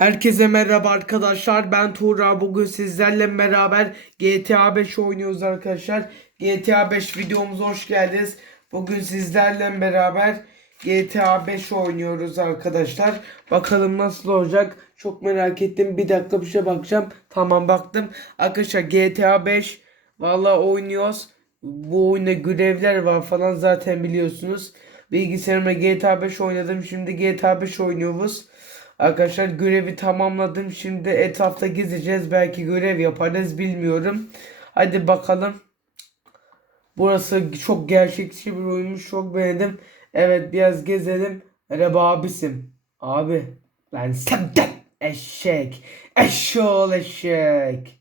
Herkese merhaba arkadaşlar. Ben Tuğra. Bugün sizlerle beraber GTA 5 oynuyoruz arkadaşlar. GTA 5 videomuza hoş geldiniz. Bugün sizlerle beraber GTA 5 oynuyoruz arkadaşlar. Bakalım nasıl olacak. Çok merak ettim. Bir dakika bir şey bakacağım. Tamam baktım. Arkadaşlar GTA 5 vallahi oynuyoruz. Bu oyunda görevler var falan zaten biliyorsunuz. Bilgisayarıma GTA 5 oynadım. Şimdi GTA 5 oynuyoruz. Arkadaşlar görevi tamamladım. Şimdi etrafta gezeceğiz. Belki görev yaparız bilmiyorum. Hadi bakalım. Burası çok gerçekçi bir oyunmuş. Çok beğendim. Evet biraz gezelim. Merhaba abisim. Abi. Lan senden eşek. Eşşoğlu eşek.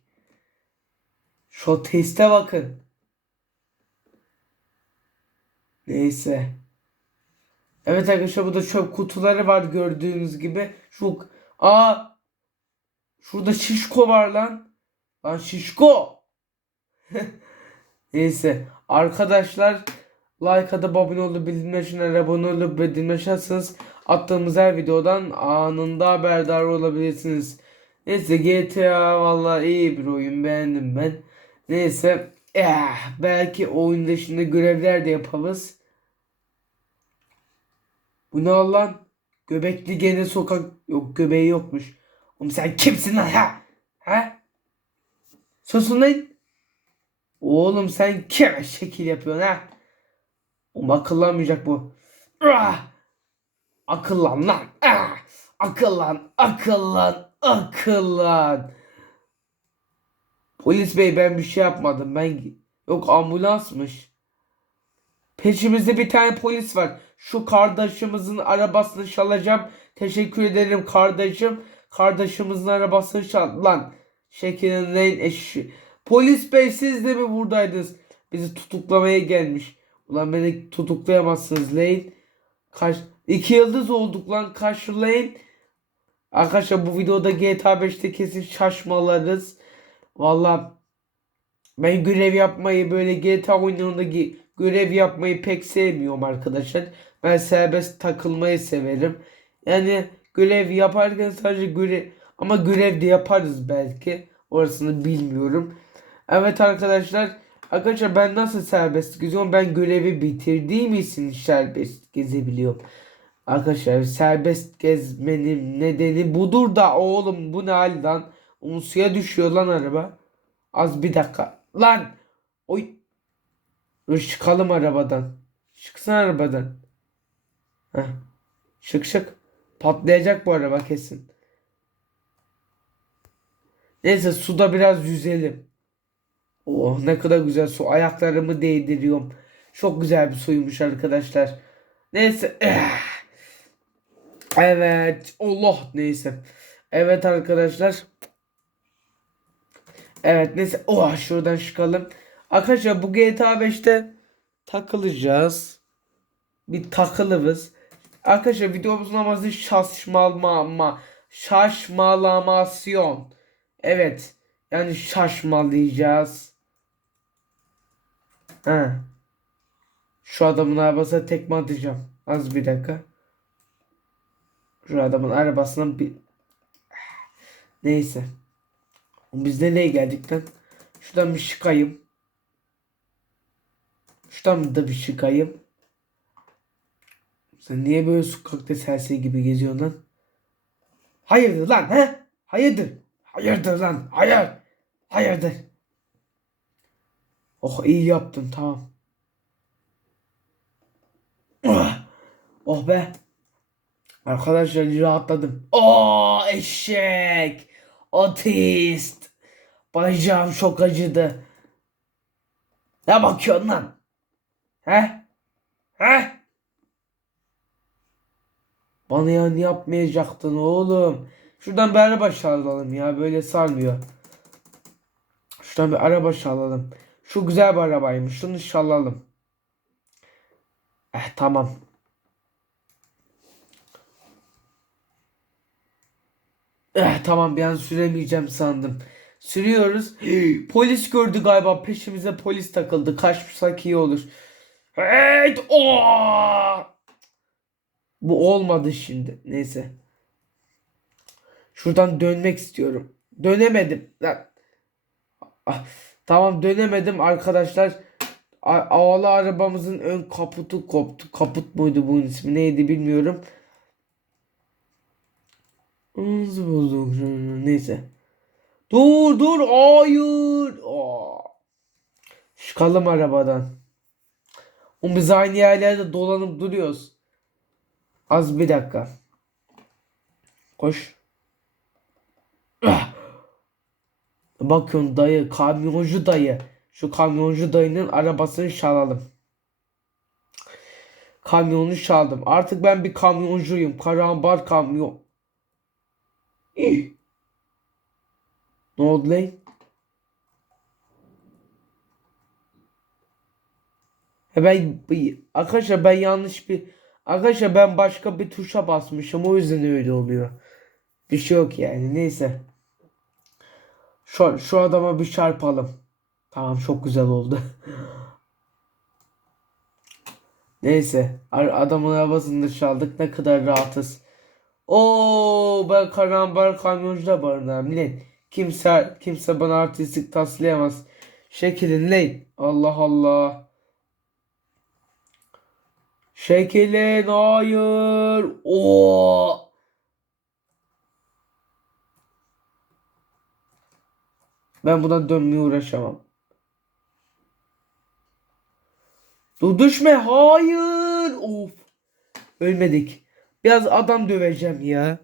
Şu teste bakın. Neyse. Evet arkadaşlar burada çöp kutuları var gördüğünüz gibi. Şu aa şurada şişko var lan. Lan şişko. Neyse arkadaşlar like atıp abone olup bildirimler için abone olup açarsanız attığımız her videodan anında haberdar olabilirsiniz. Neyse GTA vallahi iyi bir oyun beğendim ben. Neyse eh, belki oyun dışında görevler de yaparız. Bu ne? Göbekli gene sokak yok göbeği yokmuş. Oğlum sen kimsin lan ha? Ha? Susun lan. Oğlum sen kime şekil yapıyorsun ha? Oğlum akıllanmayacak bu. Ah! Akıllan lan. Ah! Akıllan, akıllan, akıllan. Polis bey ben bir şey yapmadım. Ben yok ambulansmış. Peşimizde bir tane polis var. Şu kardeşimizin arabasını çalacağım. Teşekkür ederim kardeşim. Kardeşimizin arabasını çal. Lan şekerin neyin eşi. Polis bey siz de mi buradaydınız? Bizi tutuklamaya gelmiş. Ulan beni tutuklayamazsınız Lane. Kaç iki yıldız olduk lan karşılayın. Arkadaşlar bu videoda GTA 5'te kesin şaşmalarız. Valla ben görev yapmayı böyle GTA oyunlarında görev yapmayı pek sevmiyorum arkadaşlar. Ben serbest takılmayı severim. Yani görev yaparken sadece görev ama görev de yaparız belki. Orasını bilmiyorum. Evet arkadaşlar. Arkadaşlar ben nasıl serbest geziyorum? Ben görevi bitirdiğim için serbest gezebiliyorum. Arkadaşlar serbest gezmenin nedeni budur da oğlum bu ne hal lan? Oğlum suya düşüyor lan araba. Az bir dakika. Lan! Oy! Çıkalım arabadan. Çıksın arabadan. Heh. Şık şık. Patlayacak bu araba kesin. Neyse suda biraz yüzelim. Oh ne kadar güzel su. Ayaklarımı değdiriyorum. Çok güzel bir suymuş arkadaşlar. Neyse. Evet. Allah neyse. Evet arkadaşlar. Evet neyse. Oh şuradan çıkalım. Arkadaşlar bu GTA 5'te takılacağız. Bir takılırız. Arkadaşlar videomuzun amacı şaşmalama, şaşmalamasyon. Evet. Yani şaşmalayacağız. Ha. Şu adamın arabasına tekme atacağım. Az bir dakika. Şu adamın arabasına bir... Neyse. Biz nereye geldik lan? Şuradan bir çıkayım. Şuradan da bir çıkayım. Sen niye böyle sokakta serseri gibi geziyorsun lan? Hayırdır lan he? Hayırdır? Hayırdır lan? Hayır. Hayırdır? Oh iyi yaptın tamam. Oh, oh be. Arkadaşlar rahatladım. Oh eşek. Otist. Bacağım çok acıdı. Ne bakıyorsun lan? He? He? Bana yani yapmayacaktın oğlum. Şuradan bir araba çalalım ya. Böyle sarmıyor. Şuradan bir araba çalalım. Şu güzel bir arabaymış. Şunu çalalım. Eh tamam. Eh tamam bir an süremeyeceğim sandım. Sürüyoruz. polis gördü galiba. Peşimize polis takıldı. Kaçmışsak iyi olur. Hey! Oh! Bu olmadı şimdi. Neyse. Şuradan dönmek istiyorum. Dönemedim. Lan. Ah, tamam dönemedim arkadaşlar. A- Havalı arabamızın ön kaputu koptu. Kaput muydu bunun ismi neydi bilmiyorum. Hızlı bulduk. Neyse. Dur dur hayır. Aa. Çıkalım arabadan. Biz aynı yerlerde dolanıp duruyoruz. Az bir dakika. Koş. Bakın dayı kamyoncu dayı. Şu kamyoncu dayının arabasını çalalım. Kamyonu çaldım. Artık ben bir kamyoncuyum. Karambar kamyon. Ne oldu lan? E Ben arkadaşlar ben yanlış bir arkadaşlar ben başka bir tuşa basmışım o yüzden öyle oluyor. Bir şey yok yani neyse. Şu, şu adama bir çarpalım. Tamam çok güzel oldu. Neyse adamın arabasını çaldık ne kadar rahatız. Oo ben karambar kamyoncuda barınırım lan. Kimse kimse bana artistlik taslayamaz. Şekilin lan. Allah Allah. Şekilin hayır. Oo. Ben buna dönmeye uğraşamam. Dur düşme. Hayır. Of. Ölmedik. Biraz adam döveceğim ya.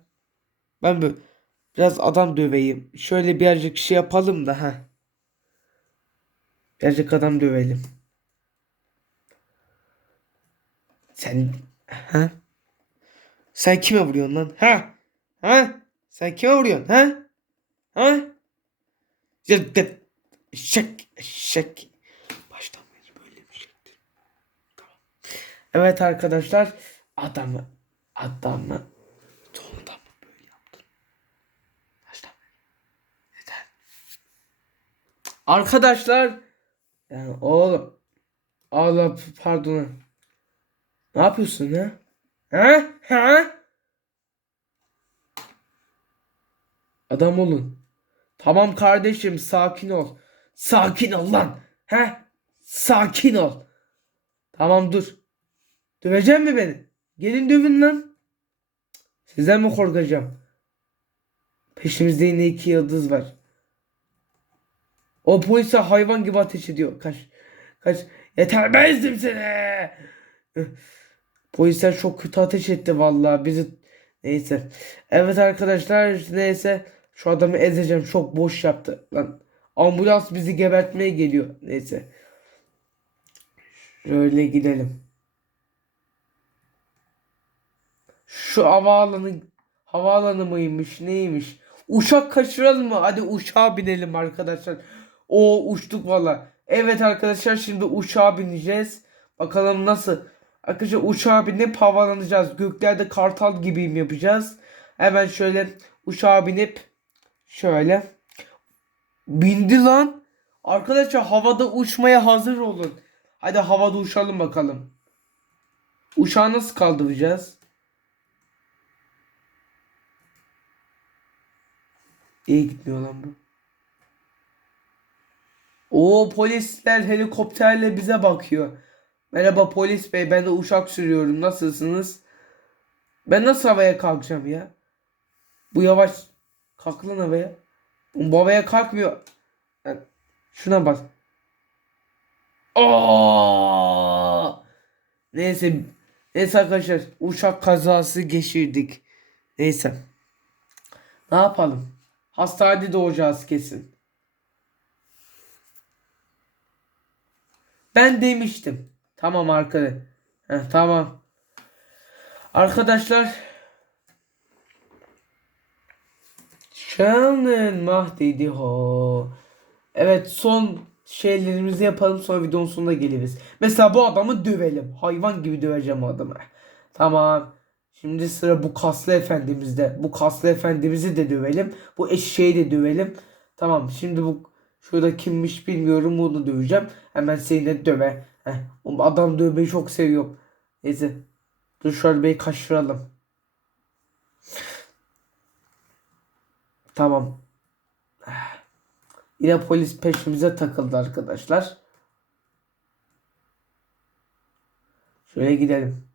Ben böyle biraz adam döveyim. Şöyle birazcık şey yapalım da ha. Birazcık adam dövelim. Sen ha? Sen kime vuruyorsun lan? Ha? Ha? Sen kime vuruyorsun? Ha? Ha? Zırtıt. Şek. Şek. Baştan beri böyle bir şeydir. Tamam. Evet arkadaşlar. Adamı. Adamı. Sonunda mı böyle yaptın? Baştan beri. Yeter. Arkadaşlar. Yani oğlum. Allah pardon. Ne yapıyorsun ha? Ha? Ha? Adam olun. Tamam kardeşim sakin ol. Sakin ol lan. Ha? Sakin ol. Tamam dur. Dövecek mi beni? Gelin dövün lan. Sizden mi korkacağım? Peşimizde yine iki yıldız var. O polise hayvan gibi ateş ediyor. Kaç. Kaç. Yeter ben seni. Polisler çok kötü ateş etti vallahi bizi neyse. Evet arkadaşlar neyse şu adamı ezeceğim çok boş yaptı lan. Ambulans bizi gebertmeye geliyor. Neyse. Şöyle gidelim. Şu havaalanı havaalanı mıymış neymiş? Uçak kaçıralım mı? Hadi uçağa binelim arkadaşlar. O uçtuk valla. Evet arkadaşlar şimdi uçağa bineceğiz. Bakalım nasıl. Arkadaşlar uçağa binip havalanacağız. Göklerde kartal gibiyim yapacağız. Hemen şöyle uçağa binip şöyle. Bindi lan. Arkadaşlar havada uçmaya hazır olun. Hadi havada uçalım bakalım. Uçağı nasıl kaldıracağız? İyi gitmiyor lan bu. O polisler helikopterle bize bakıyor. Merhaba polis bey ben de uçak sürüyorum nasılsınız? Ben nasıl havaya kalkacağım ya? Bu yavaş. Kalk lan havaya. Bu havaya kalkmıyor. Yani şuna. Aa! Neyse. Neyse arkadaşlar uçak kazası geçirdik. Neyse. Ne yapalım? Hastanede doğacağız kesin. Ben demiştim. Tamam arkadaş. Tamam. Arkadaşlar. Şanen mahdidi ho. Evet son şeylerimizi yapalım sonra videonun sonunda geliriz. Mesela bu adamı dövelim. Hayvan gibi döveceğim o adamı. Tamam. Şimdi sıra bu kaslı efendimizde. Bu kaslı efendimizi de dövelim. Bu eşeği de dövelim. Tamam şimdi bu şurada kimmiş bilmiyorum bunu döveceğim. Hemen seni de döve. Heh, adam dövmeyi çok seviyorum. Neyse. Dur şu arabayı kaçıralım. Tamam. Yine polis peşimize takıldı arkadaşlar. Şöyle gidelim.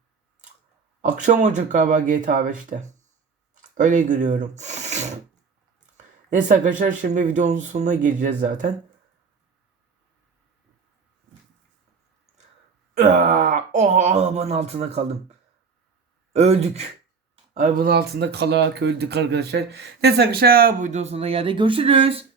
Akşam olacak galiba GTA 5'te. Öyle görüyorum. Neyse arkadaşlar şimdi videonun sonuna geleceğiz zaten. Aa, oh arabanın altında kaldım. Öldük. Arabanın altında kalarak öldük arkadaşlar. Neyse arkadaşlar bu videonun sonuna geldik. Görüşürüz.